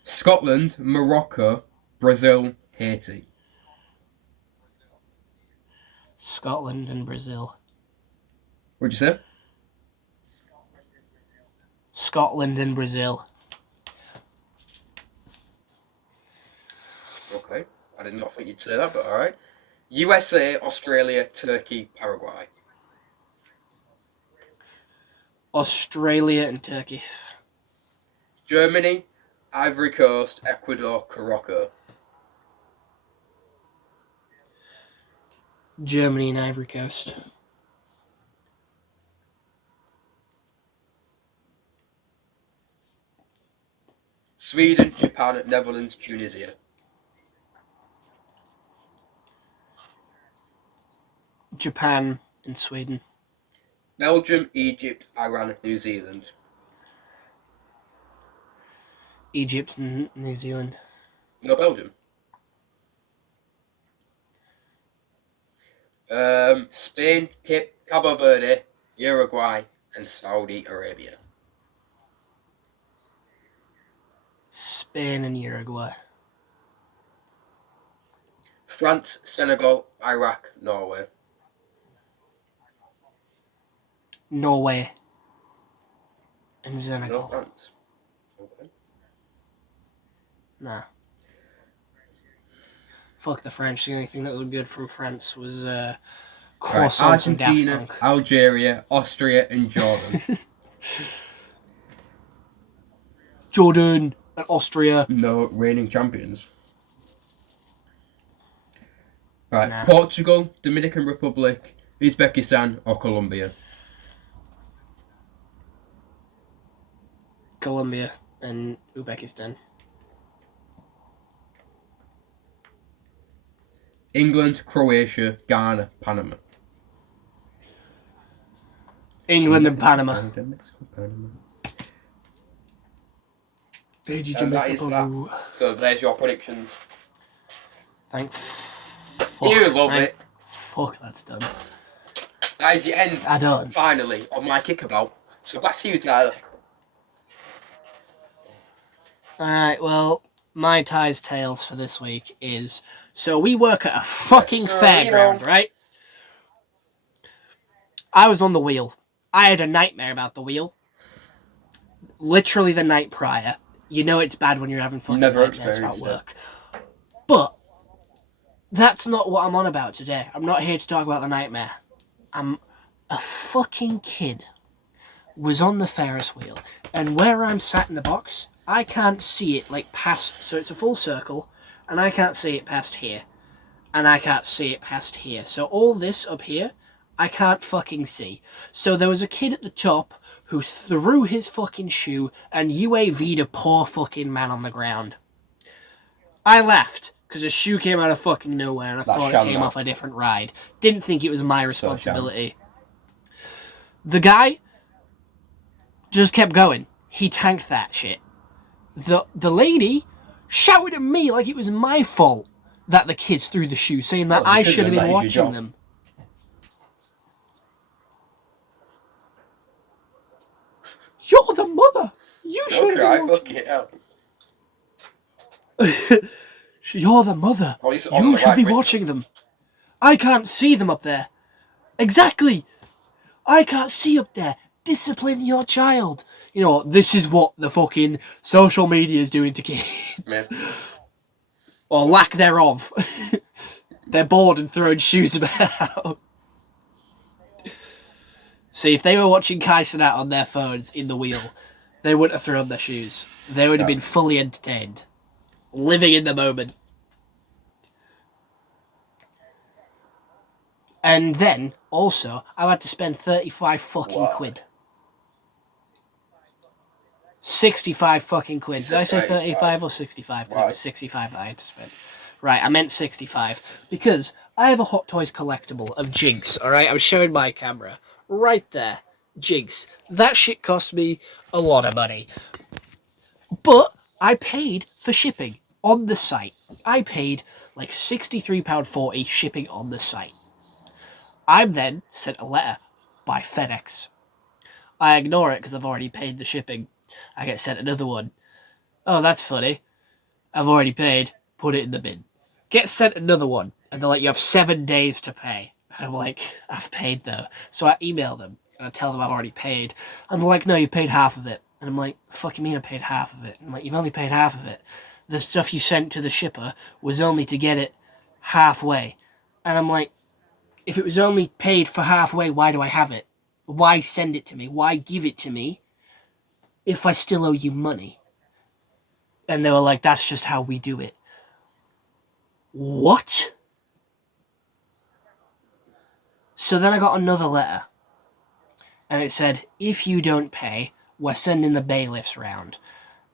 Scotland, Morocco, Brazil, Haiti. Scotland and Brazil. What'd you say? Scotland and Brazil. Okay. I did not think you'd say that, but alright. USA, Australia, Turkey, Paraguay. Australia and Turkey. Germany, Ivory Coast, Ecuador, Morocco. Germany and Ivory Coast. Sweden, Japan, Netherlands, Tunisia. Japan and Sweden. Belgium, Egypt, Iran, New Zealand. Egypt and New Zealand. No, Belgium. Spain, Cabo Verde, Uruguay, and Saudi Arabia. Spain and Uruguay. France, Senegal, Iraq, Norway. Norway and No Senegal. France. Okay. Nah. Fuck the French. The only thing that looked good from France was croissants and Daft Argentina, Punk. Algeria, Austria, and Jordan. Jordan and Austria. No reigning champions. Right, Nah. Portugal, Dominican Republic, Uzbekistan, or Colombia. Colombia and Uzbekistan. England, Croatia, Ghana, Panama. England and Panama. Panama. Did you And that make is a that. boo? So there's your predictions. Thank. You love it. Fuck, that's done. That is the end, I don't. finally, of my kickabout. So back to you, Tyler. Alright, well, my ties tales for this week is... So we work at a fucking Yes, fairground, right? I was on the wheel. I had a nightmare about the wheel. Literally the night prior. You know it's bad when you're having fucking Never nightmares about experienced work. But that's not what I'm on about today. I'm not here to talk about the nightmare. I'm a fucking kid. Was on the Ferris wheel, and where I'm sat in the box, I can't see it like past. So it's a full circle, and I can't see it past here. and I can't see it past here. So all this up here, I can't fucking see. So there was a kid at the top who threw his fucking shoe and UAV'd a poor fucking man on the ground. I laughed, because his shoe came out of fucking nowhere and I thought it came off a different ride. Didn't think it was my responsibility. The guy just kept going. He tanked that shit. The lady shouted at me like it was my fault that the kids threw the shoe, saying that I should have been watching them. You're the mother. You should have been watching them. You're the mother. You should be watching them. I can't see them up there. Exactly. I can't see up there. Discipline your child. You know what? This is what the fucking social media is doing to kids. Or lack thereof. They're bored and throwing shoes about. See, if they were watching Kai Cenat on their phones in the wheel, they wouldn't have thrown their shoes. They would have been fully entertained. Living in the moment. And then, also, I had to spend 35 fucking quid. 65 fucking quid. Did I say 35 or 65? Right. It was 65 that I had to spend. Right, I meant 65. Because I have a Hot Toys collectible of Jinx, alright? I'm showing my camera. Right there. Jinx. That shit cost me a lot of money. But I paid for shipping on the site. I paid like £63.40 shipping on the site. I'm then sent a letter by FedEx. I ignore it because I've already paid the shipping. I get sent another one. Oh, that's funny. I've already paid. Put it in the bin. Get sent another one. And they're like, you have 7 days to pay. And I'm like, I've paid though. So I email them and I tell them I've already paid. And they're like, no, you've paid half of it. And I'm like, fuck you mean I paid half of it? I'm like, you've only paid half of it. The stuff you sent to the shipper was only to get it halfway. And I'm like, if it was only paid for halfway, why do I have it? Why send it to me? Why give it to me if I still owe you money? And they were like, that's just how we do it. What? So then I got another letter. And it said, if you don't pay, we're sending the bailiffs round.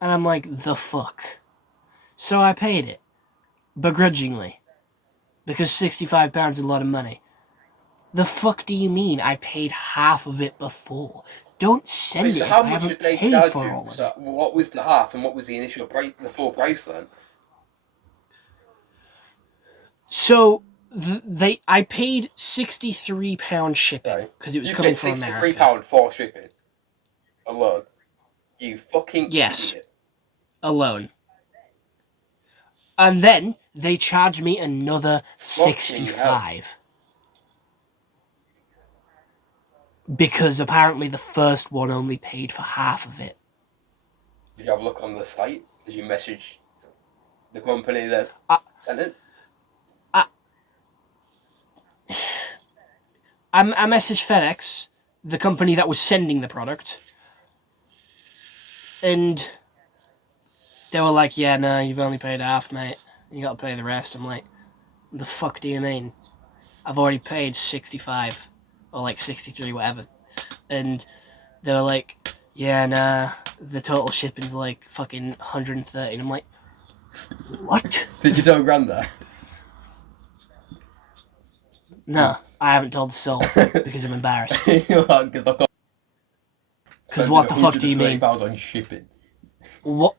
And I'm like, the fuck? So I paid it. Begrudgingly. Because £65 is a lot of money. The fuck do you mean I paid half of it before? Don't send it if I haven't paid for all of it. So what was the half and what was the initial price, the full price then? So I paid £63 shipping because it was coming from America. You paid £63 for shipping alone. You fucking idiot. Alone. And then they charged me another £65. Because apparently the first one only paid for half of it. Did you have a look on the site? Did you message the company that sent it? I messaged FedEx, the company that was sending the product, and they were like, yeah, no, you've only paid half, mate. You gotta pay the rest. I'm like, the fuck do you mean? I've already paid 65, or like 63, whatever. And they were like, yeah, nah, the total shipping's like fucking 130. And I'm like, what? Did you tell Granda? No, I haven't told the soul because I'm embarrassed. Because what the fuck do you mean? £130 on shipping. What?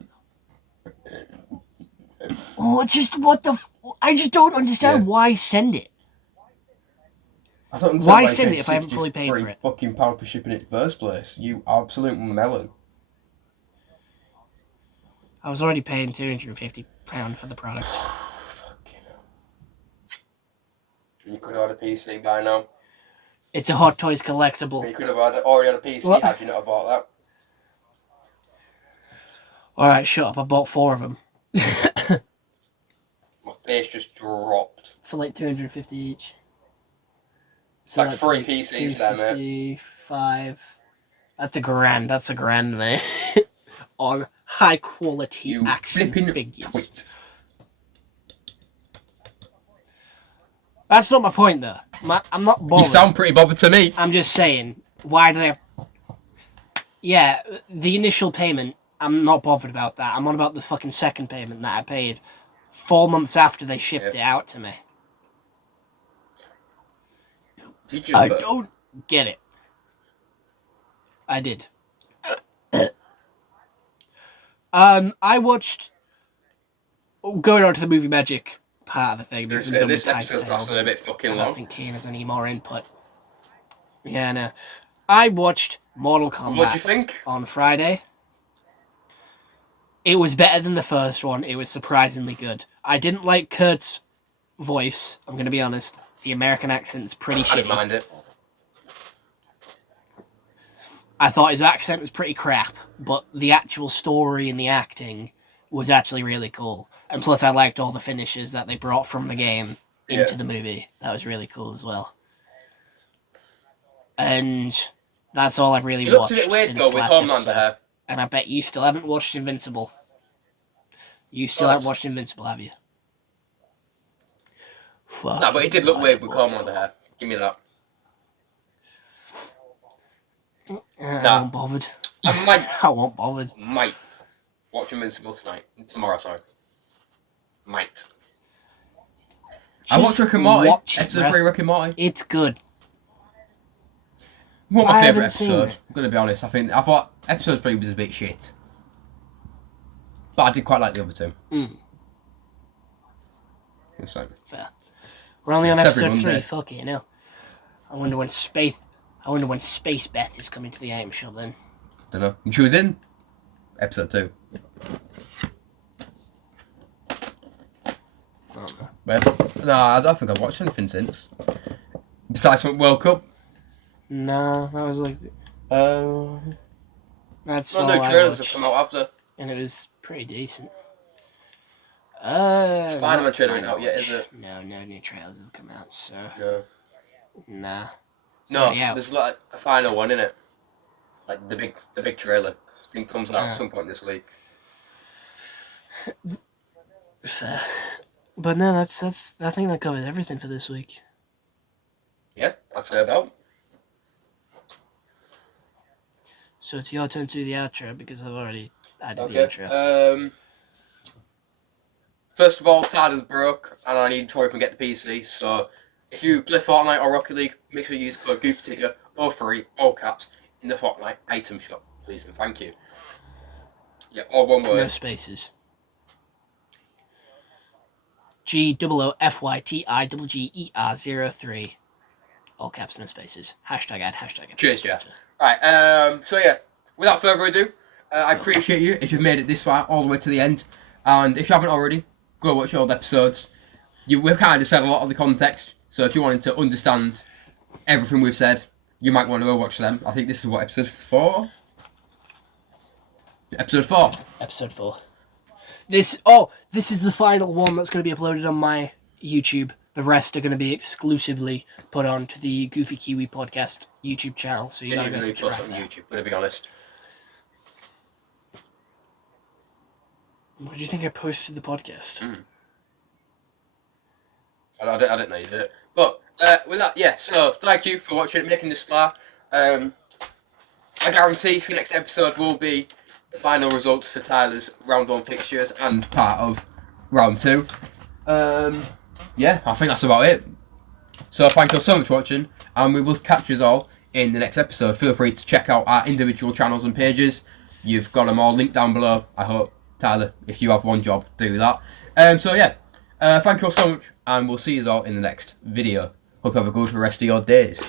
I just don't understand why send it. I don't understand why send it if I haven't fully paid for it? Fucking pound for shipping it in the first place. You absolute melon. I was already paying £250 for the product. Fucking hell. You could have had a PC by now. It's a Hot Toys collectible. You could have already had a PC had you not bought that. Alright, shut up. I bought 4 of them. My face just dropped. For like $250 each. It's like 3 PCs there, mate. 5. That's a grand, mate. On high quality action figures. Twit. That's not my point, though. I'm not bothered. You sound pretty bothered to me. I'm just saying, why do they have... Yeah, the initial payment, I'm not bothered about that. I'm on about the fucking second payment that I paid 4 months after they shipped it out to me. I don't get it. I did. I watched... Going on to the movie magic part of the thing. This episode's lasting a bit fucking long. I don't think Kane has any more input. Yeah, no. I watched Mortal Kombat. What do you think? On Friday. It was better than the first one. It was surprisingly good. I didn't like Kurt's voice, I'm going to be honest. The American accent's pretty shitty. I didn't mind it. I thought his accent was pretty crap, but the actual story and the acting was actually really cool. And plus I liked all the finishes that they brought from the game into the movie. That was really cool as well. And that's all I've really watched since last episode. And I bet you still haven't watched Invincible. You still haven't watched Invincible, have you? Fuck. Nah, but it did look weird with Homelander hair. Give me that. I won't bothered. I won't bothered. Might watch Invincible tomorrow, sorry. Might. I watched Rick and Morty. Episode 3 Rick and Morty. It's good. What my favourite episode? I'm going to be honest. I thought episode 3 was a bit shit. But I did quite like the other two. Fair. We're only on episode 3. Fuck it, you know. I wonder when Space Beth is coming to the AM show then. Don't know. She was in episode 2. No, I don't think I've watched anything since. Besides from World Cup. No, that was like... that's all no trailers have come out after. And it was pretty decent. Spider-Man trailer ain't out yet, is it? No new trailers have come out, so... No. Nah. No, there's like a final one, innit? Like the big trailer. I think comes out at some point this week. Fair. But no, that's I think that covers everything for this week. Yeah, that's it about. So it's your turn to do the outro because I've already added the intro. First of all, Tyler's broke and I need to hurry up and get the PC, so if you play Fortnite or Rocket League, make sure you use code GoofTigger, all free, all caps, in the Fortnite item shop, please, and thank you. Yeah, all one word. No spaces. GOOFYTIGGER03. All caps, no spaces. Hashtag ad. Cheers, Jeff. Right, so yeah, without further ado, I appreciate you if you've made it this far, all the way to the end. And if you haven't already, go watch old episodes. We've kind of said a lot of the context, so if you wanted to understand everything we've said, you might want to go watch them. I think this is what, episode 4? Episode 4. Episode 4. This is the final one that's going to be uploaded on my YouTube. The rest are going to be exclusively put onto the Goofy Kiwi podcast YouTube channel. So you didn't even really post on YouTube, to be honest. Why do you think I posted the podcast? I didn't know you did it. But with that, yeah. So thank you for watching, making this far. I guarantee the next episode will be the final results for Tyler's round 1 fixtures and part of round 2. Yeah, I think that's about it. So thank you so much for watching, and we will catch you all in the next episode. Feel free to check out our individual channels and pages. You've got them all linked down below. I hope, Tyler, if you have one job, do that. So yeah, thank you all so much, and we'll see you all in the next video. Hope you have a good rest of your days.